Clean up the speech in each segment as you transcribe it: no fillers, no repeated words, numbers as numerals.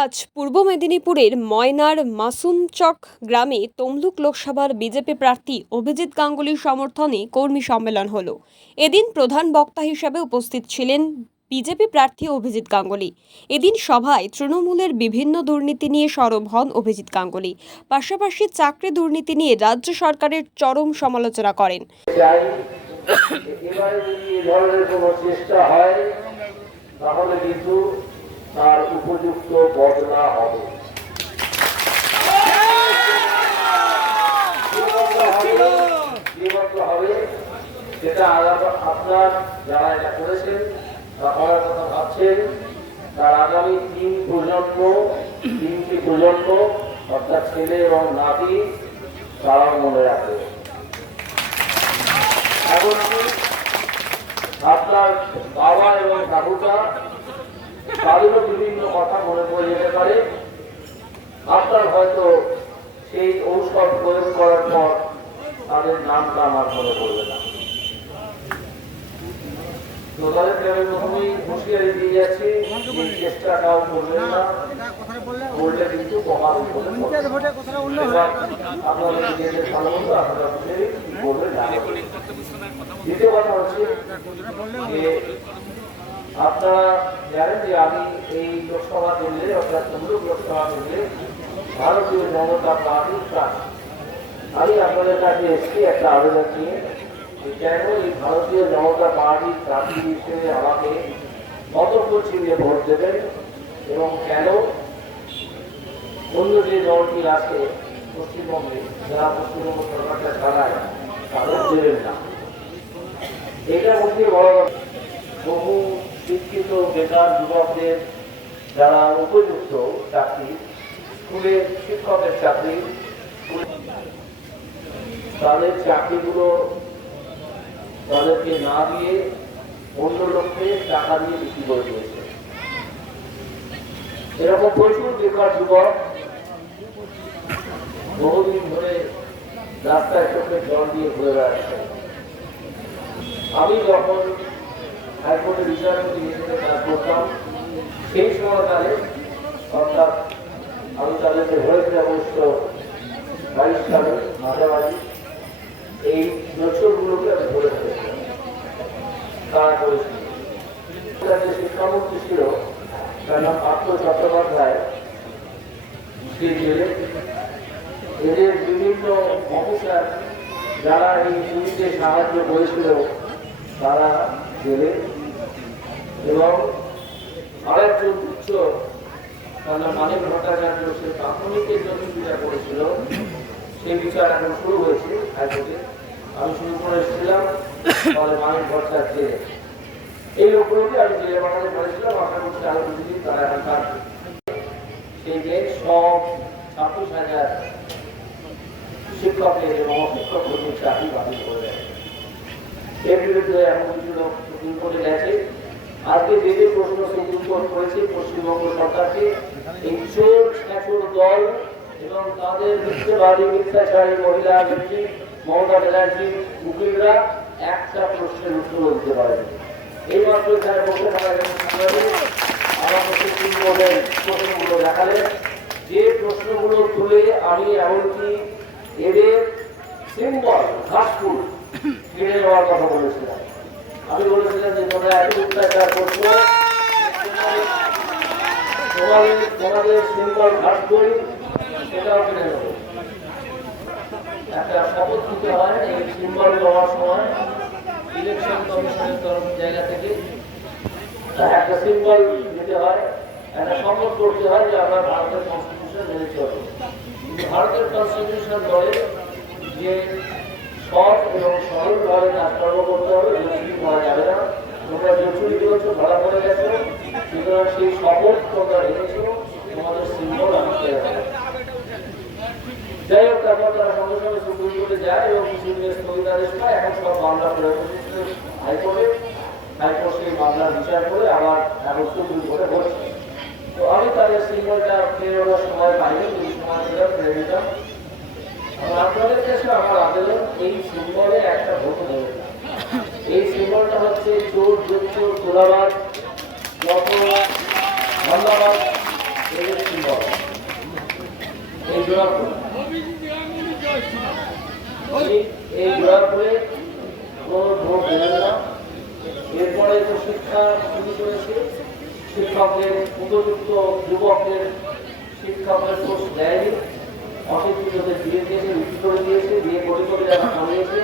আজ পূর্ব মেদিনীপুরের ময়নার মাসুমচক গ্রামে তমলুক লোকসভার বিজেপি প্রার্থী অভিজিৎ গাঙ্গুলির সমর্থনে কর্মী সম্মেলন হলো। এদিন প্রধান বক্তা হিসেবে উপস্থিত ছিলেন বিজেপি প্রার্থী অভিজিৎ গাঙ্গুলি। এদিন সভায় তৃণমূলের বিভিন্ন দুর্নীতি নিয়ে সরব হন অভিজিৎ গাঙ্গুলি। পাশাপাশি চাকরি দুর্নীতি নিয়ে রাজ্য সরকারের চরম সমালোচনা করেন। তার উপযুক্ত বদলা হবে। সেটা আপনার যারা এটা করেছেন বা করার কথা ভাবছেন তার আগামী তিনটি প্রজন্ম অর্থাৎ ছেলে এবং নাতি তারাও মনে রাখবে। এমনকি আপনার বাবা এবং কাকুটা তাদেরও বিভিন্ন কথা মনে পড়ে যেতে পারে। আপনার হয়তো সেই ঔষধ প্রয়োগ করার পর তাদের নামটা আমার মনে পড়বে না। তো তাদেরকে আমি প্রথমেই হুঁশিয়ারি দিয়ে যাচ্ছি, এই চেষ্টাটাও করবেন না, বললে কিন্তু প্রমাণ আপনাদের নিজেদের ভালো মতো আপনারা বলবেন না। দ্বিতীয় কথা হচ্ছে যে আপনারা জানেন যে আমি এই লোকসভা কেন্দ্রে অর্থাৎ তমলুক লোকসভা কেন্দ্রে ভারতীয় জনতা পার্টির প্রার্থী। আমি আপনাদের কাছে এসেছি একটা আবেদন নিয়ে, কেন এই ভারতীয় জনতা পার্টির প্রার্থী হিসেবে আমাকে মতব্য ছিনিয়ে ভোট দেবেন এবং কেন অন্য যে দলটি আছে পশ্চিমবঙ্গে, যারা পশ্চিমবঙ্গ সরকারটা চালায় তাদের দেবেন না। এটা মধ্যে বড় বহু শিক্ষিত বেকার যুবকদের যারা উপযুক্ত চাকরি, স্কুলের শিক্ষকের চাকরি, তাদের চাকরিগুলো তাদেরকে না দিয়ে অন্য লোককে টাকা দিয়ে বিক্রি করে দিয়েছে। এরকম প্রচুর বেকার যুবক বহুদিন ধরে রাস্তায় চোখের জল দিয়ে ঘুরে বেড়াচ্ছে। আমি যখন হাইকোর্টের বিচারপতি হিসেবে কাজ করতাম সেই সময়কালে, অর্থাৎ আমি তাদেরকে হয়েছে অবশ্য 22 সালে মাঝামাঝি, এই বছরগুলোকে আমি ধরে ফেলেছিলাম। তারা করেছিল শিক্ষামন্ত্রী ছিল, তার নাম পার্থ চট্টোপাধ্যায়, সেই জেলে এদের বিভিন্ন অফিসার যারা এই চুরিতে সাহায্য করেছিল তারা জেলে, এবং আরেকজন উচ্চ তার নাম মানিক ভট্টাচার্য, সে প্রাথমিকের জন্য বিচার করেছিল, সেই বিচার এখন শুরু হয়েছে হাইকোর্টে। আমি শুরু করে এসেছিলাম, তাহলে মানিক ভট্টাচার্য এই লোকগুলোকে আমি জেলে পাঠাতে পারেছিলাম। আশা করছি আরো দুদিন তারা এখন কাজ সেই যে সব 26,000 শিক্ষকের এবং অশিক্ষক কর্মীর চাকরি বাতিল করে দেয়। এর বিরুদ্ধে এমন কিছু লোক সুপ্রিম কোর্টে গেছে। আজকে যে যে প্রশ্ন সুপ্রিম কোর্ট করেছে পশ্চিমবঙ্গ সরকারকে, এই চোর ছেঁচোর দল এবং তাদের মিথ্যাবাদী মিথ্যাচারী মহিলা ব্যক্তি মমতা ব্যানার্জির উকিলরা একটা প্রশ্নের উত্তর দিতে পারেন। এইমাত্র তার পক্ষে আমাকে সুপ্রিম কোর্টের প্রশ্নগুলো দেখালেন, যে প্রশ্নগুলো তুলে আমি এমনকি এদের সিম্বল ঘাসফুল কিনে নেওয়ার কথা বলেছিলাম। আমি বলেছিলাম যে তোমরা এত অত্যাচার করছো, তোমাদের সিম্বল ঘাসফুল সেটাও কিনে নেবো। একটা শপথ নিতে হয় এই সিম্বল দেওয়ার সময় ইলেকশন কমিশনের তরফ জায়গা থেকে একটা সিম্বল দিতে হয়, একটা শপথ করতে হয় যে আমরা ভারতের কনস্টিটিউশন মেনে চলবো। ভারতের কনস্টিটিউশন বলে যে সৎ এবং সরলভাবে কাজকর্ম করতে হবে, জটিল করা যাবে না। তোমরা জটিল করেছো, ধরা পড়ে গেছো, সুতরাং সেই শপথ তোমরা রেখেছো, তোমাদের সিম্বল আমি পেয়ে যাবো। যাই হোক, তারপর তারা সঙ্গে সঙ্গে সুপ্রিম কোর্টে যায় এবং কিছু স্থগিতাদেশ পায়। এখন সব মামলা করে হাইকোর্টে, হাইকোর্ট সেই মামলার বিচার করে আবার এখন সুপ্রিম কোর্টে বসছে। তো আমি তাদের সিম্বলটা ফেরে ওঠার সময় পাইনি, এই সময় ফেরে দিতাম। আপনাদের কাছে আমার আবেদন, এই সিম্বলে একটা ভোট দেবে। এই সিম্বলটা হচ্ছে চোর, চোর, তোলাবাজ, যত ধন্যবাদ এদের জোড়াফুল। এই জোড়াফুলে কোনো ভোট দেবেন না। এরপরে তো শিক্ষা শুরু করেছে, শিক্ষকদের উপযুক্ত যুবকদের শিক্ষকদের কোর্স দেয়নি, অশিক্ষিতদের দিয়ে দিয়েছে, বিক্রি করে দিয়েছে, দিয়ে কোটি কোটি টাকা কামিয়েছে।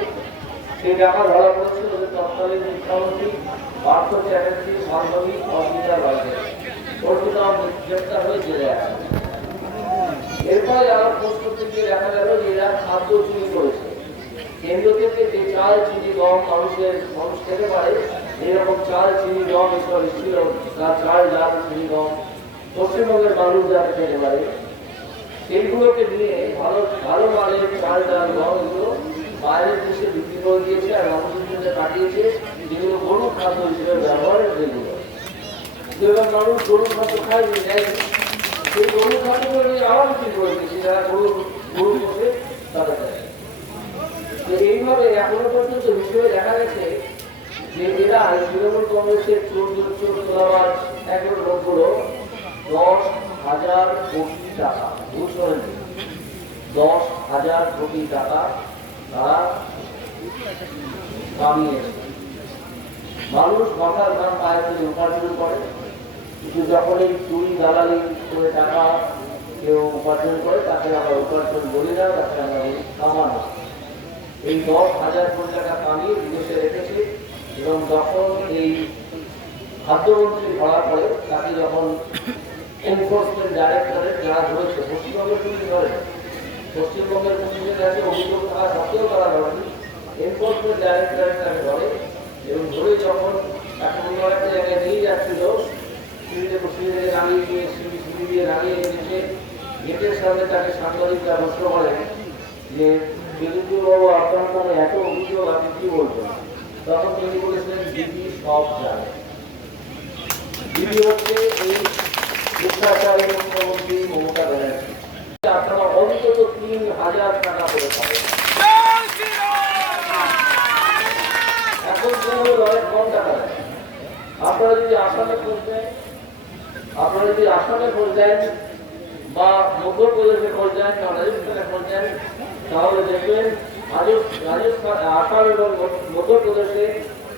সেই টাকা ধরা পড়েছে ওদের তৎকালীন শিক্ষামন্ত্রী পার্থ চ্যাটার্জি বান্ধবী অস্মিতার বাড়িতে। অর্পিতাম গ্রেপ্তার হয়ে জেলে আছে। এরপরে আরো খোঁজ করতে গিয়ে দেখা গেল যে এরা খাদ্য চুরি করেছে। কেন্দ্র থেকে যে চাল, চিনি, গম মানুষ খেতে পারে, এরকম চাল, চিনি, গম এসব ছিল, তার চাল, ডাল, চিনি, গম পশ্চিমবঙ্গের মানুষ যাতে খেতে পারে, সেইগুলোকে নিয়ে ভালো ভালো মানের চাল, ডাল, গম এগুলো বাইরের দেশে বিক্রি করে দিয়েছে আর মানুষের জন্য পাঠিয়েছে, যেগুলো গরুর খাদ্য হিসেবে ব্যবহারের যেগুলো। যেগুলো মানুষ গরুর খাদ্য খায় নেয়, সেই গরুর খাদ্যগুলো নিয়ে আবার বিক্রি করে দিয়েছে যারা গরু বসে তাদের কাছে। এইভাবে এখনো পর্যন্ত হিসেবে দেখা গেছে যে এরা তৃণমূল কংগ্রেসের চোর তোলাবার একজন লোকগুলো 10,000 কোটি টাকা, বুঝলেন, 10,000 কোটি টাকা তারা কামিয়েছে। মানুষ মাথার দাম পায়ে থেকে উপার্জন করে, কিন্তু যখন এই চুরি দালালি করে টাকা কেউ উপার্জন করে তাকে আমরা উপার্জন বলি না, তাকে আমরা বলি কামানো। এই 10,000 কোটি টাকা কামিয়ে বিদেশে রেখেছে এবং যখন এই খাদ্যমন্ত্রী ধরা পড়ে তাকে যখন এনফোর্সমেন্ট ডাইরেক্টরেট যারা ধরেছে, পশ্চিমবঙ্গের পুলিশ ধরে, পশ্চিমবঙ্গের পুলিশের কাছে অভিযোগ থাকা সত্ত্বেও তারা ধরেনি, এনফোর্সমেন্ট ডাইরেক্টরেট তাকে ধরে এবং ধরে যখন তাকে অন্য একটা জায়গায় নিয়ে যাচ্ছিল, সিঁড়িতে নামিয়ে দিয়ে সিঁড়ি দিয়ে নামিয়ে এসেছে, গেটের সামনে তাকে সাংবাদিকরা প্রশ্ন করেন যে বাবু আপনার নামে এত অভিযোগ, আপনি কি বলবেন? তখন তিনি বলেছিলেন দিদি সব জানে। দিদি হচ্ছে এই শিক্ষাচারী মুখ্যমন্ত্রী মমতা ব্যানার্জি। আপনারা অন্তত 3,000 টাকা করে পাবেন। এখন যেভাবে অনেক কম টাকা দেয়। আপনারা যদি আসামে খোঁজ দেন বা মধ্যপ্রদেশে খোঁজ দেন বা রাজস্থানে খোঁজ দেন, তাহলে দেখবেন আসাম এবং মধ্যপ্রদেশে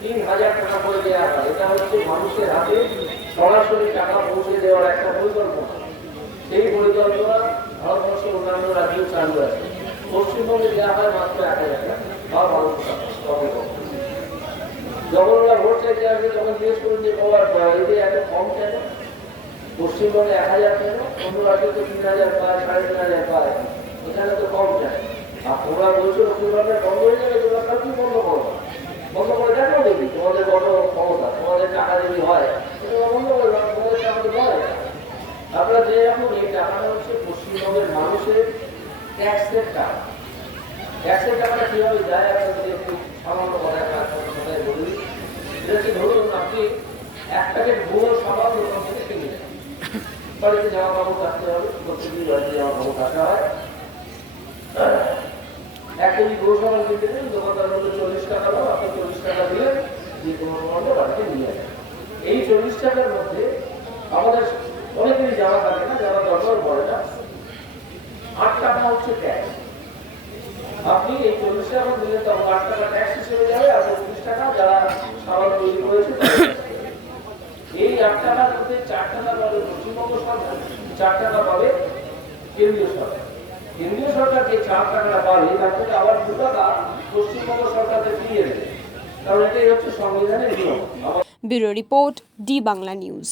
3,000 টাকা করে দেওয়া হয়। এটা হচ্ছে মানুষের হাতে সরাসরি টাকা পৌঁছে দেওয়ার একটা পরিকল্পনা। সেই পরিকল্পনা ভারতবর্ষের অন্যান্য রাজ্যেও চালু আছে। পশ্চিমবঙ্গে দেওয়া হয় মাত্র 1,000 টাকা বা 1200 টাকা। যখন ওরা ভোট চাইতে আসবে তখন জিজ্ঞেস করুন যে এতে এত কম কেন, পশ্চিমবঙ্গে 1,000 কেন, অন্য রাজ্যে তো 3,000 পায়, 3,500 পায়, এখানে তো কম চায়। আর তোমরা বলছো লক্ষ্মীভান্ডার বন্ধ হয়ে যাবে, তোমরা কার কি বন্ধ করো, বন্ধ করে দেখো দেখি তোমাদের কত ক্ষমতা, তোমাদের টাকা যদি হয় তোমরা বন্ধ করে দাও, তোমাদের টাকা তো বলে। আপনারা যে এখন এই টাকাটা হচ্ছে পশ্চিমবঙ্গের মানুষের ট্যাক্সের টাকা। ট্যাক্সের টাকাটা কিভাবে যায় আপনাদের একটু সামান্য কথায় বলি। এটা হচ্ছে ধরুন আপনি এক প্যাকেট গুঁড়ো সাবান দোকান থেকে কিনে নেন, বাড়িতে জামা কাপড় কাটতে হবে, প্রত্যেকদিন বাড়িতে জামা কাপড় কাটা হয়। 1 কেজি গুঁড়ো সাবান কিনতে দেন, দোকানদার মধ্যে 40 টাকা দাও, আপনি 40 টাকা দিলেন, যে কোনো মধ্যে বাড়িতে নিয়ে আসেন। এই 40 টাকার মধ্যে আমাদের অনেকেরই জামা থাকে না, যারা দরকার পড়ে না, 8 টাকা হচ্ছে ট্যাক্স। আপনি এই 40 টাকা দিলেন, তখন 8 টাকা ট্যাক্স হিসেবে যাবে, আর 25 টাকা যারা সাবান তৈরি করেছে এই 8 টাকার মধ্যে 4 টাকা পাবে পশ্চিমবঙ্গ সরকার, 4 টাকা পাবে কেন্দ্রীয় সরকার। কেন্দ্রীয় সরকার যে 4 টাকাটা পাবে তার থেকে আবার 2 টাকা পশ্চিমবঙ্গ সরকারকে ফিরিয়ে দেবে, কারণ এটাই হচ্ছে সংবিধানের নিয়ম। Bureau report, D Bangla news.